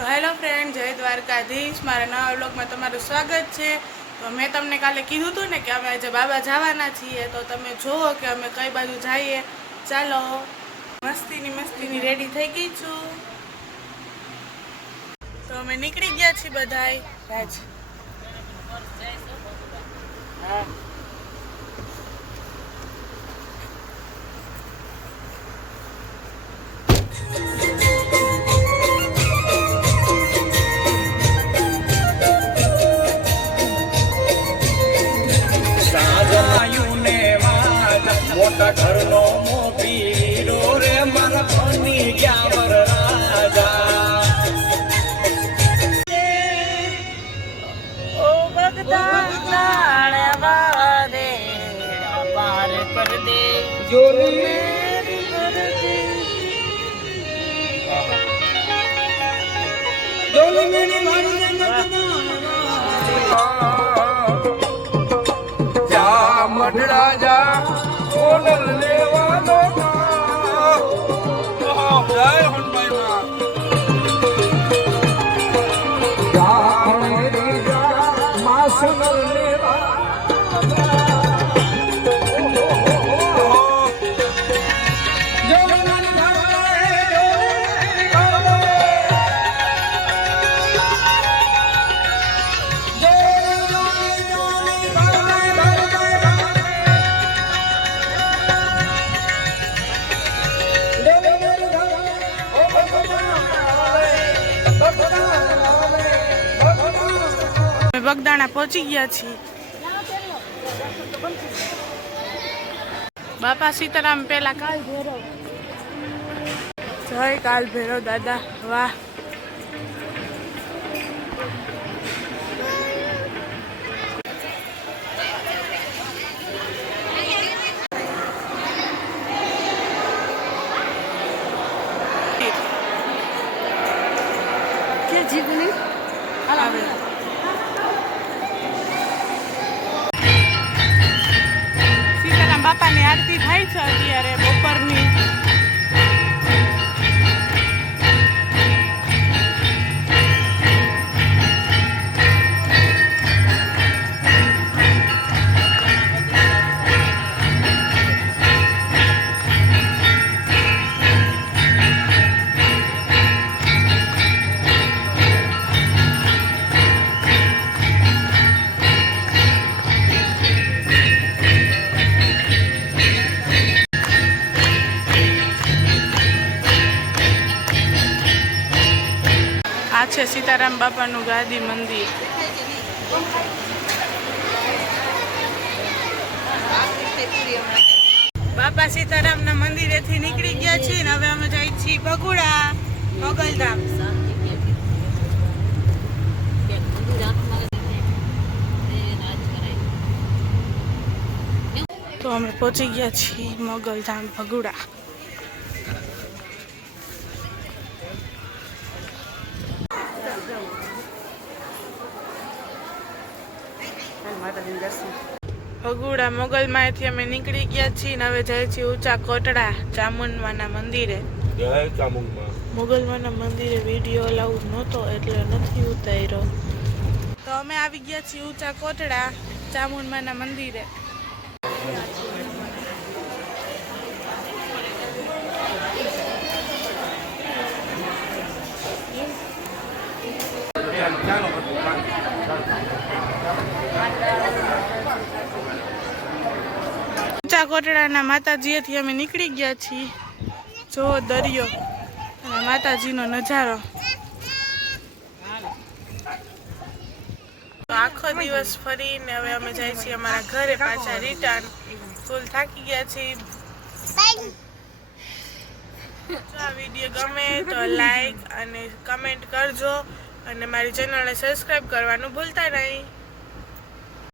તો hello friend, જય દ્વારકાધીશ। મારા નવા વ્લોગમાં તમારું સ્વાગત છે। તો મેં તમને કાલે કીધું હતું ને કે અમે આજે બાબા જવાના છીએ, તો તમે જુઓ કે અમે કઈ બાજુ જઈએ। ચાલો, મસ્તીની રેડી થઈ ગઈ છું। તો અમે નીકળી ગયા છીએ બધાય। રાજ હા મોટા ઘરનો મોપીરો રે મારા કોની ગ્યાવર રાજા ઓ બગદાણે વારે પાર કર દે જો મેરી વરદી જોલી મેરી વાણી જા મઢડા જા ઓડલ લેવાનો જય હનુમાન જા મેરી જા માસુલ લેવા બગદાણા પહોંચી ગયા છીએ। બાપા સીતારામ પેલા કાલ ભૈરવ, જય કાલ ભૈરવ દાદા, વાહ। કે જીવની આવે બાપાની આરતી થાય છે અત્યારે બપોરની। આ છે સીતારામ બાપાનું ગાદી મંદિર। બાપા સીતારામના મંદિરેથી નીકળી ગયા છીએ ને હવે અમે જઈએ છીએ ભગુડા મોગલધામ। તો અમે પહોંચી ગયા છીએ મોગલધામ ભગુડા। ભગુડા મોગલમાંથી અમે નીકળી ગયા છીએ ને હવે જાય છીએ ઊંચા કોટડા ચામુંડમાના મંદિરે। મોગલમાના મંદિરે વિડીયો અલાઉડ નહોતો એટલે નથી ઉતાર્યો। તો અમે આવી ગયા છીએ ઊંચા કોટડા ચામુંડમાના મંદિરે। ઊંચા કોટડાના માતાજીએથી અમે નીકળી ગયા છીએ। જો દરિયો અને માતાજીનો નજારો। આખો દિવસ ફરીને હવે અમે જાય છીએ અમારા ઘરે પાછા રિટર્ન। ફૂલ થાકી ગયા છીએ। જો આ વિડીયો ગમે તો લાઈક અને કમેન્ટ કરજો અને મારી ચેનલને સબસ્ક્રાઈબ કરવાનું ભૂલતા નહીં।